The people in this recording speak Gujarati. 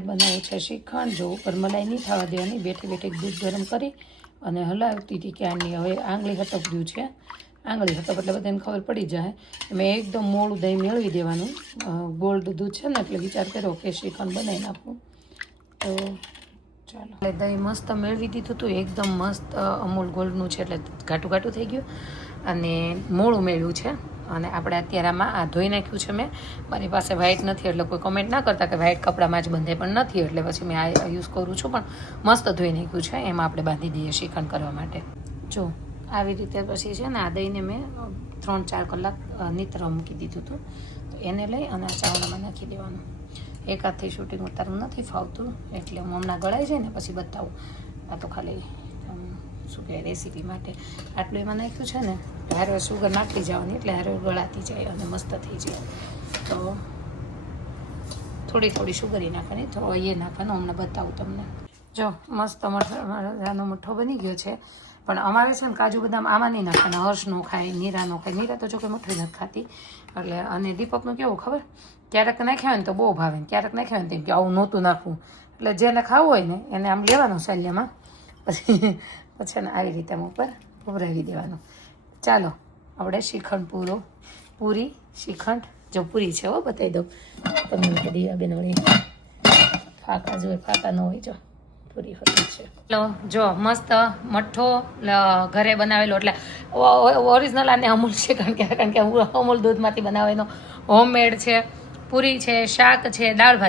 મારે બનાવવું છે શ્રીખંડ. જો ઉપર મલાઈ નહીં થવા દેવાની, બેઠી બેઠી દૂધ ગરમ કરી અને હલાવતી હતી કે આની હવે આંગળી હટકડ્યું છે. આંગળી હટક એટલે બધાને ખબર પડી જાય. મેં એકદમ મોડું દહીં મેળવી દેવાનું. ગોલ્ડ દૂધ છે ને એટલે વિચાર કર્યો કે શ્રીખંડ બનાવી નાખું. તો ચાલો, એટલે દહીં મસ્ત મેળવી દીધું હતું. એકદમ મસ્ત અમૂલ ગોલ્ડનું છે એટલે ઘાટું ઘાટું થઈ ગયું અને મોડું મેળવ્યું છે. અને આપણે અત્યારે આમાં આ ધોઈ નાખ્યું છે મેં. મારી પાસે વ્હાઈટ નથી એટલે કોઈ કમેન્ટ ના કરતા કે વ્હાઈટ કપડામાં જ બંધે, પણ નથી એટલે પછી મેં આ યુઝ કરું છું. પણ મસ્ત ધોઈ નાખ્યું છે. એમાં આપણે બાંધી દઈએ શ્રીખંડ કરવા માટે. જો આવી રીતે પછી છે ને આ દહીંને મેં 3-4 કલાક નીતરવા મૂકી દીધું હતું. તો એને લઈ અને આ ચાવડામાં નાખી દેવાનું. એક હાથથી શૂટિંગ ઉતારવું નથી ફાવતું એટલે હું હમણાં ગળાઈ જાય ને પછી બતાવું. આ તો ખાલી શું કહેવાય રેસીપી માટે આટલું એમાં નાખ્યું છે ને. હારે સુગર નાખી જવાની એટલે હારે ગળાતી જાય અને મસ્ત થઈ જાય. તો થોડી થોડી સુગરી નાખવાની, થોડો એ નાખવાનો. હમણાં બતાવું તમને. જો મસ્ત મઠાનો મઠ્ઠો બની ગયો છે. પણ અમારે છે ને કાજુ બદામ આમાં નહીં નાખવાના. હર્ષ નો ખાય, નીરા નો ખાય. નીરા તો જો કે મઠ્ઠી નથી ખાતી એટલે. અને દીપકનું કેવું ખબર, ક્યારેક નાખ્યા હોય ને તો બહુ ભાવે, ક્યારેક નાખ્યા હોય ને કે આવું નહોતું નાખવું. એટલે જેને ખાવું હોય ને એને આમ લેવાનું સાલિયામાં, પછી ને આવી રીતે આમ ઉપર ઉભરાવી દેવાનું. ચાલો આપણે શ્રીખંડ પૂરી શ્રીખંડ જો પૂરી છે હો, બતાવી દઉં તમને કદી બેનવળી. ફાકા જોઈએ, ફાકા ન હોય જો પૂરી હોય છે. ચલો જો મસ્ત મઠ્ઠો ઘરે બનાવેલો, એટલે ઓરિજિનલ આને અમૂલ છે કારણ કે અમૂલ દૂધમાંથી બનાવેલો હોમમેડ છે. પૂરી છે, શાક છે, દાળ ભાત.